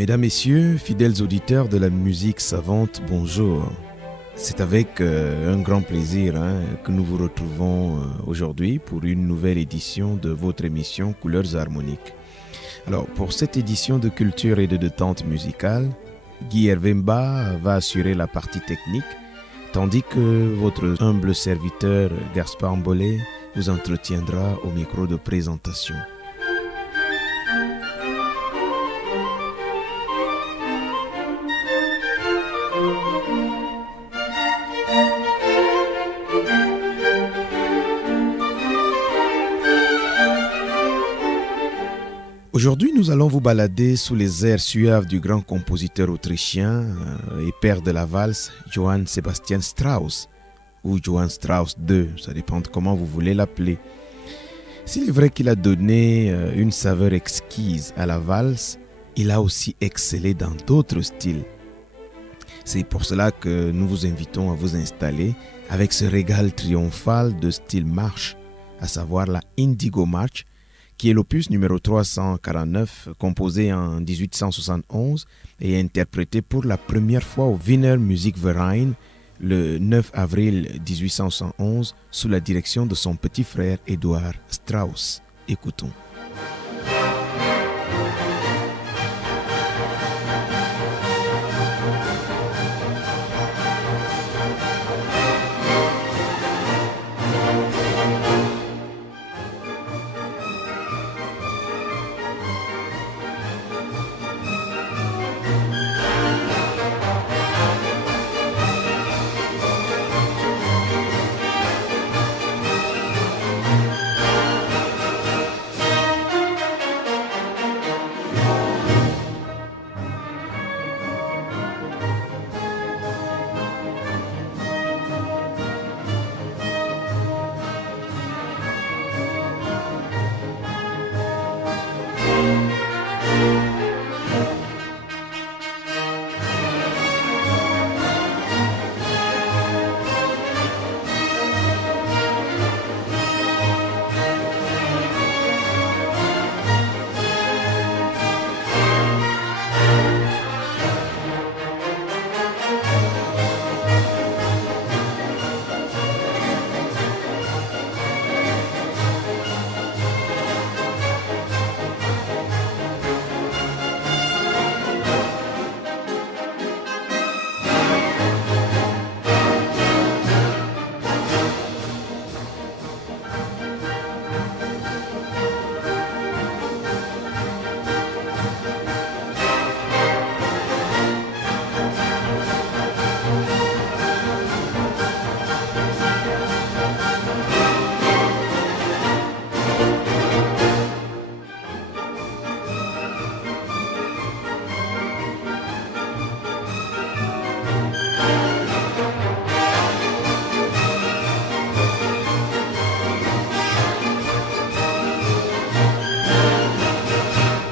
Mesdames, Messieurs, fidèles auditeurs de la musique savante, bonjour. C'est avec un grand plaisir que nous vous retrouvons aujourd'hui pour une nouvelle édition de votre émission Couleurs harmoniques. Alors, pour cette édition de culture et de détente musicale, Guy Hervemba va assurer la partie technique, tandis que votre humble serviteur Gaspard Mbolé vous entretiendra au micro de présentation. Aujourd'hui, nous allons vous balader sous les airs suaves du grand compositeur autrichien et père de la valse, Johann Sebastian Strauss, ou Johann Strauss II, ça dépend de comment vous voulez l'appeler. S'il est vrai qu'il a donné une saveur exquise à la valse, il a aussi excellé dans d'autres styles. C'est pour cela que nous vous invitons à vous installer avec ce régal triomphal de style marche, à savoir la Indigo March, qui est l'opus numéro 349, composé en 1871 et interprété pour la première fois au Wiener Musikverein le 9 avril 1871 sous la direction de son petit frère Eduard Strauss. Écoutons.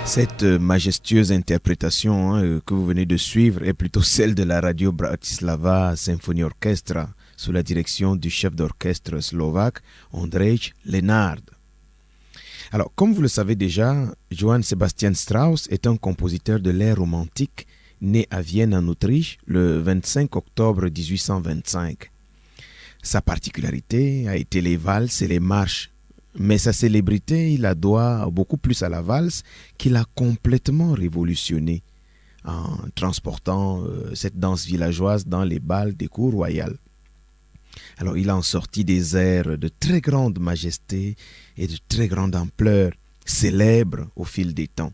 Cette majestueuse interprétation que vous venez de suivre est plutôt celle de la radio Bratislava Symphony Orchestra sous la direction du chef d'orchestre slovaque Ondřej Lenard. Alors, comme vous le savez déjà, Johann Sebastian Strauss est un compositeur de l'ère romantique né à Vienne en Autriche le 25 octobre 1825. Sa particularité a été les valses et les marches. Mais sa célébrité, il la doit beaucoup plus à la valse qu'il a complètement révolutionnée en transportant cette danse villageoise dans les bals des cours royales. Alors il a en sorti des airs de très grande majesté et de très grande ampleur, célèbres au fil des temps.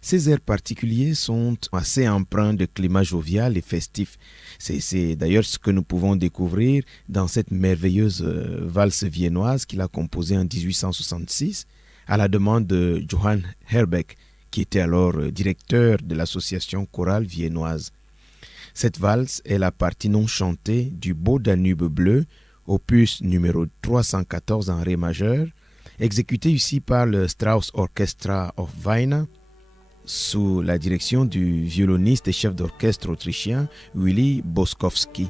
Ces airs particuliers sont assez empreints de climat jovial et festif. C'est d'ailleurs ce que nous pouvons découvrir dans cette merveilleuse valse viennoise qu'il a composée en 1866 à la demande de Johann Herbeck, qui était alors directeur de l'association chorale viennoise. Cette valse est la partie non chantée du Beau Danube bleu, opus numéro 314 en ré majeur, exécutée ici par le Strauss Orchestra of Vienna, sous la direction du violoniste et chef d'orchestre autrichien Willy Boskowski.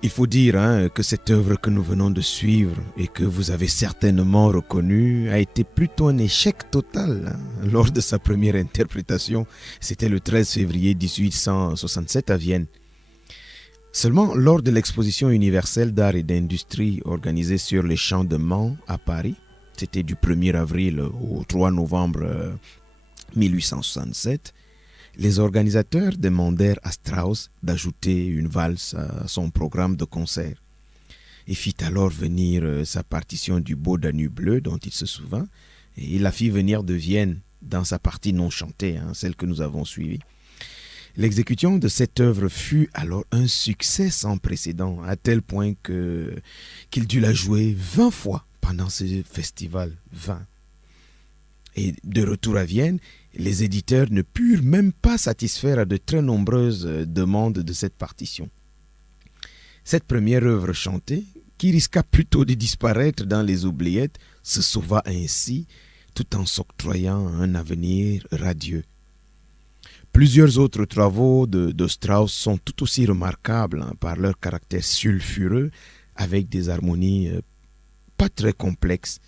Il faut dire que cette œuvre que nous venons de suivre et que vous avez certainement reconnue a été plutôt un échec total lors de sa première interprétation. C'était le 13 février 1867 à Vienne. Seulement lors de l'exposition universelle d'art et d'industrie organisée sur les champs de Mans à Paris, c'était du 1er avril au 3 novembre 1867, les organisateurs demandèrent à Strauss d'ajouter une valse à son programme de concert et fit alors venir sa partition du Beau Danube bleu dont il se souvint et il la fit venir de Vienne dans sa partie non chantée, celle que nous avons suivie. L'exécution de cette œuvre fut alors un succès sans précédent à tel point qu'il dut la jouer 20 fois pendant ce festival, 20. Et de retour à Vienne, les éditeurs ne purent même pas satisfaire à de très nombreuses demandes de cette partition. Cette première œuvre chantée, qui risqua plutôt de disparaître dans les oubliettes, se sauva ainsi tout en s'octroyant un avenir radieux. Plusieurs autres travaux de Strauss sont tout aussi remarquables par leur caractère sulfureux avec des harmonies pas très complexes,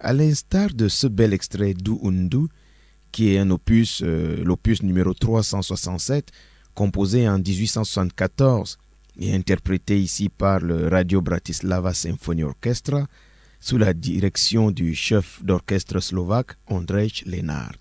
à l'instar de ce bel extrait Du und Du, qui est un opus, l'opus numéro 367, composé en 1874 et interprété ici par le Radio Bratislava Symphony Orchestra sous la direction du chef d'orchestre slovaque Ondřej Lenard.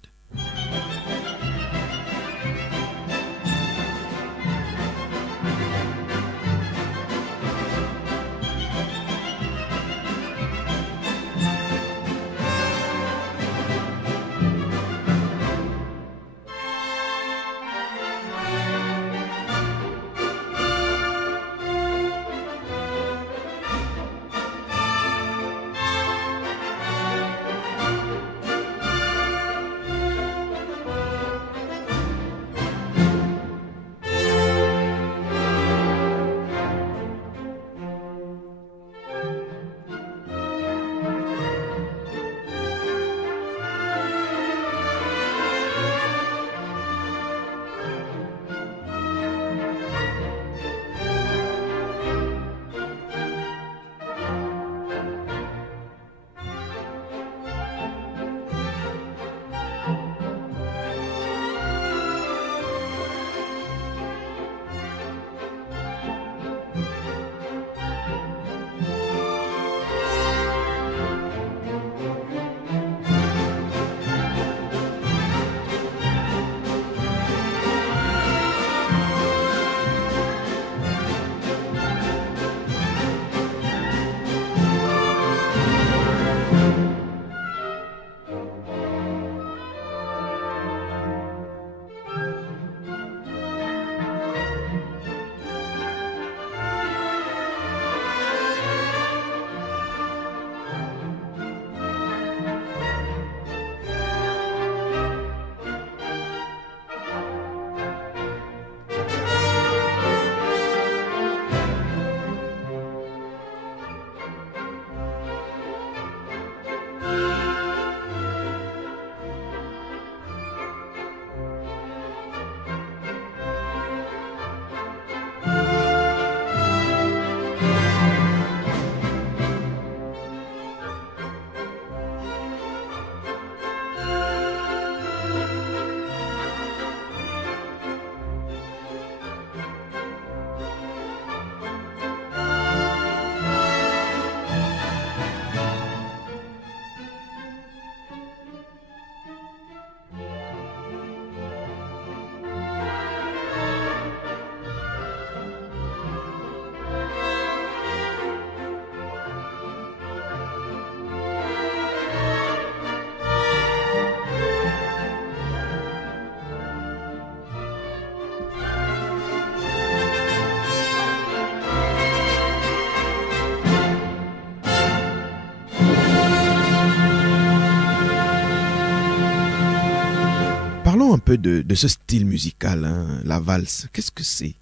Parlons un peu de ce style musical, la valse. Qu'est-ce que c'est?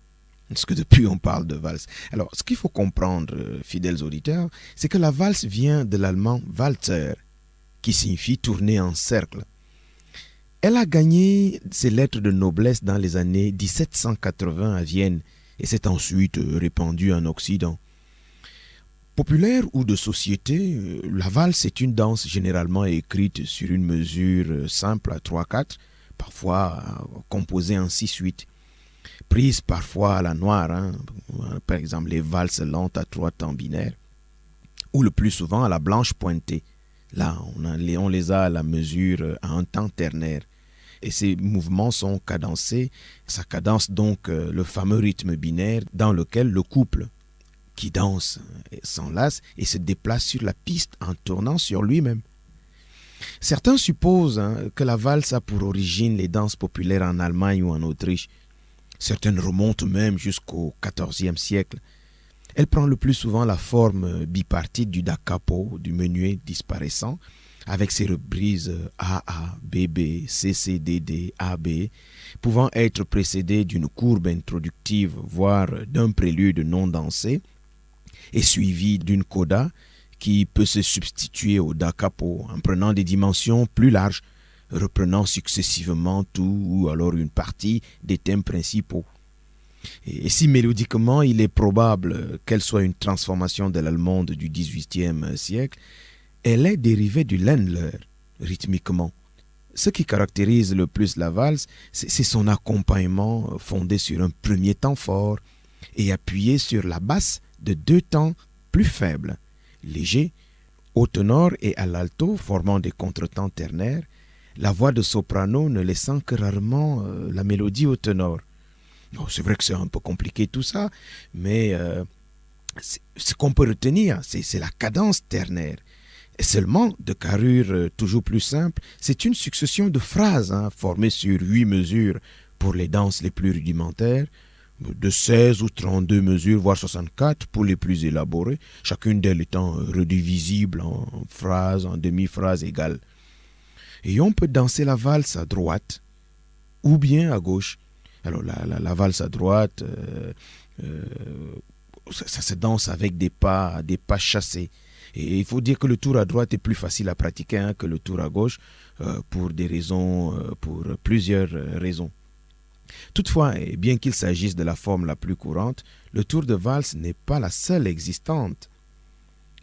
Parce que depuis on parle de valse. Alors, ce qu'il faut comprendre, fidèles auditeurs, c'est que la valse vient de l'allemand Walzer, qui signifie tourner en cercle. Elle a gagné ses lettres de noblesse dans les années 1780 à Vienne et s'est ensuite répandue en Occident. Populaire ou de société, la valse est une danse généralement écrite sur une mesure simple à 3/4, parfois composée en 6/8, prise parfois à la noire, par exemple les valses lentes à 3 temps binaires, ou le plus souvent à la blanche pointée. Là, on les a à la mesure à un temps ternaire. Et ces mouvements sont cadencés, ça cadence donc le fameux rythme binaire dans lequel le couple qui danse s'enlace et se déplace sur la piste en tournant sur lui-même. Certains supposent que la valse a pour origine les danses populaires en Allemagne ou en Autriche. Certaines remontent même jusqu'au XIVe siècle. Elle prend le plus souvent la forme bipartite du da capo, du menuet disparaissant, avec ses reprises AA, BB, CCDD, AB, pouvant être précédées d'une courbe introductive, voire d'un prélude non dansé, et suivie d'une coda qui peut se substituer au da capo en prenant des dimensions plus larges, reprenant successivement tout ou alors une partie des thèmes principaux. Et si mélodiquement il est probable qu'elle soit une transformation de l'allemande du XVIIIe siècle, elle est dérivée du Ländler rythmiquement. Ce qui caractérise le plus la valse, c'est son accompagnement fondé sur un premier temps fort et appuyé sur la basse de 2 temps plus faibles, légers, au ténor et à l'alto formant des contretemps ternaires, la voix de soprano ne laissant que rarement la mélodie au ténor. C'est vrai que c'est un peu compliqué tout ça, mais ce qu'on peut retenir, c'est la cadence ternaire. Et seulement, de carrure toujours plus simple, c'est une succession de phrases formées sur 8 mesures pour les danses les plus rudimentaires, de 16 ou 32 mesures, voire 64 pour les plus élaborées, chacune d'elles étant redivisible en phrases, en demi-phrases égales. Et on peut danser la valse à droite ou bien à gauche. Alors la valse à droite, ça se danse avec des pas chassés. Et il faut dire que le tour à droite est plus facile à pratiquer que le tour à gauche pour plusieurs raisons. Toutefois, et bien qu'il s'agisse de la forme la plus courante, le tour de valse n'est pas la seule existante.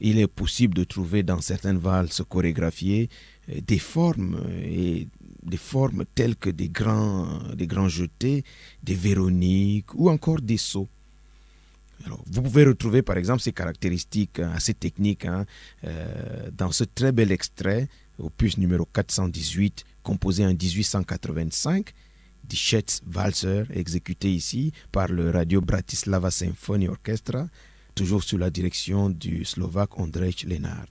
Il est possible de trouver dans certaines valses chorégraphiées des formes telles que des grands jetés, des véroniques ou encore des sauts. Alors, vous pouvez retrouver par exemple ces caractéristiques assez techniques dans ce très bel extrait, opus numéro 418, composé en 1885, Dischetz Walzer, exécuté ici par le Radio Bratislava Symphony Orchestra, toujours sous la direction du Slovaque Ondřej Lenard.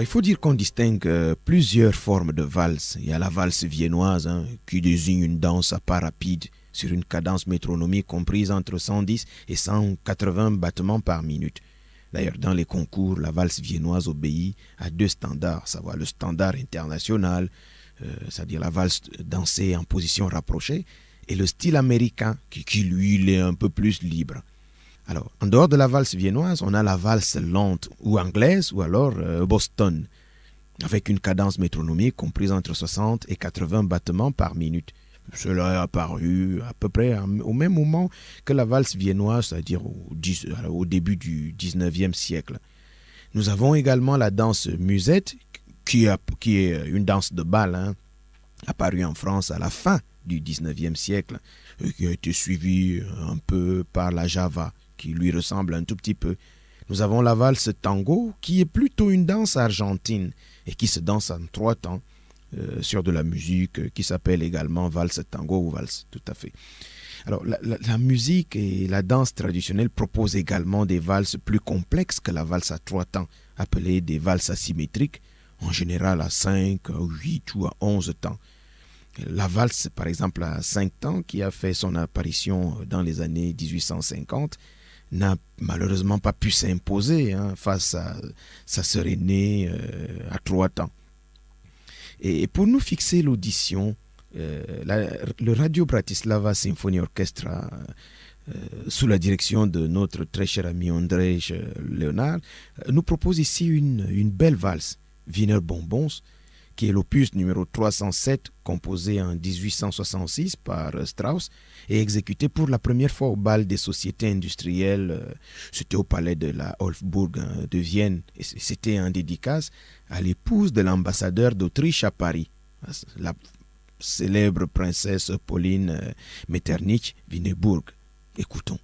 Alors, il faut dire qu'on distingue plusieurs formes de valse. Il y a la valse viennoise, hein, qui désigne une danse à pas rapide sur une cadence métronomique comprise entre 110 et 180 battements par minute. D'ailleurs, dans les concours, la valse viennoise obéit à deux standards, à savoir le standard international, c'est-à-dire la valse dansée en position rapprochée, et le style américain, qui lui, il est un peu plus libre. Alors, en dehors de la valse viennoise, on a la valse lente ou anglaise ou alors Boston, avec une cadence métronomique comprise entre 60 et 80 battements par minute. Cela est apparu à peu près au même moment que la valse viennoise, c'est-à-dire au début du 19e siècle. Nous avons également la danse musette, qui est une danse de bal, hein, apparue en France à la fin du 19e siècle, et qui a été suivie un peu par la java, qui lui ressemble un tout petit peu. Nous avons la valse tango, qui est plutôt une danse argentine et qui se danse en 3 temps sur de la musique qui s'appelle également valse tango ou valse, tout à fait. Alors, la musique et la danse traditionnelle proposent également des valses plus complexes que la valse à 3 temps, appelées des valses asymétriques, en général à 5, à 8 ou à 11 temps. La valse, par exemple, à 5 temps, qui a fait son apparition dans les années 1850, n'a malheureusement pas pu s'imposer face à sa sœur aînée à 3 temps. Et pour nous fixer l'audition, le Radio Bratislava Symphony Orchestra, sous la direction de notre très cher ami Ondrej Leonard, nous propose ici une belle valse, Wiener Bonbons, qui est l'opus numéro 307, composé en 1866 par Strauss et exécuté pour la première fois au bal des sociétés industrielles. C'était au palais de la Hofburg de Vienne. Et c'était en dédicace à l'épouse de l'ambassadeur d'Autriche à Paris, la célèbre princesse Pauline Metternich-Winneburg. Écoutons.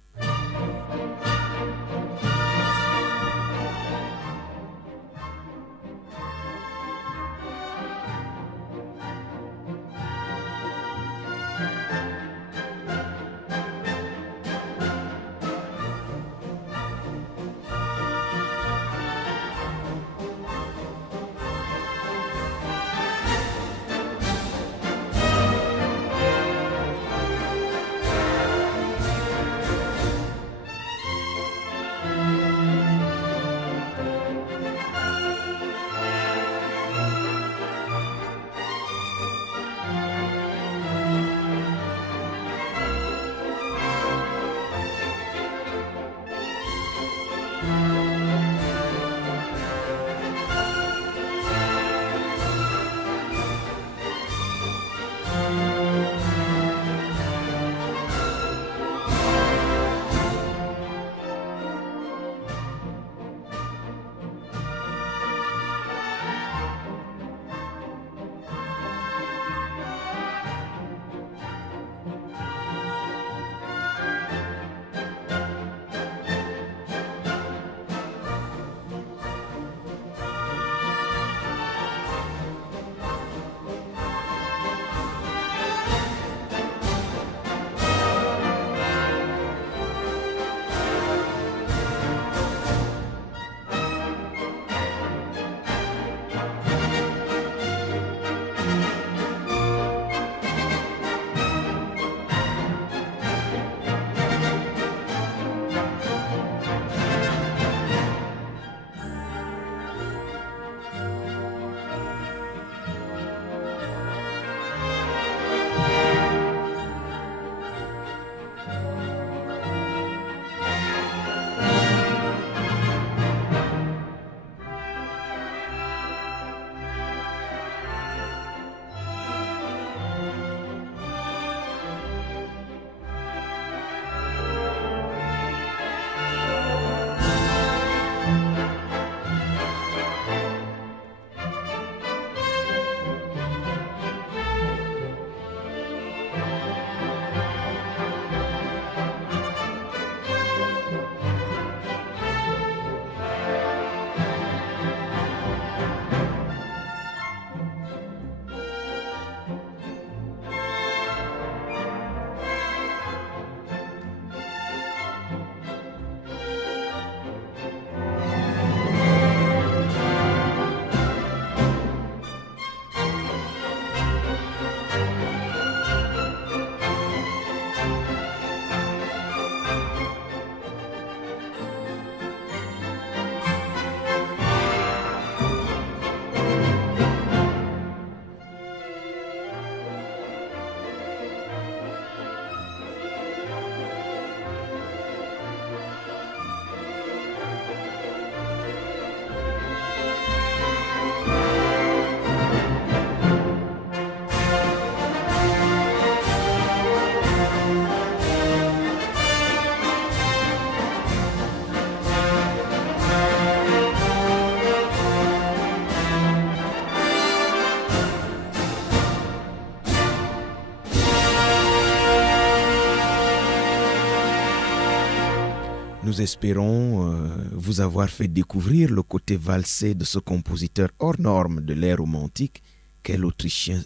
Nous espérons vous avoir fait découvrir le côté valsé de ce compositeur hors norme de l'ère romantique qu'est l'Autrichien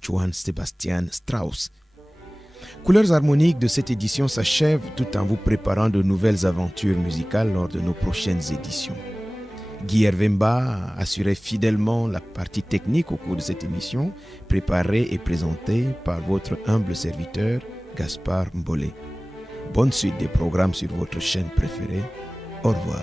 Johann Sebastian Strauss. Couleurs harmoniques de cette édition s'achèvent tout en vous préparant de nouvelles aventures musicales lors de nos prochaines éditions. Guy Hervemba assurait fidèlement la partie technique au cours de cette émission, préparée et présentée par votre humble serviteur Gaspard Mbolé. Bonne suite des programmes sur votre chaîne préférée. Au revoir.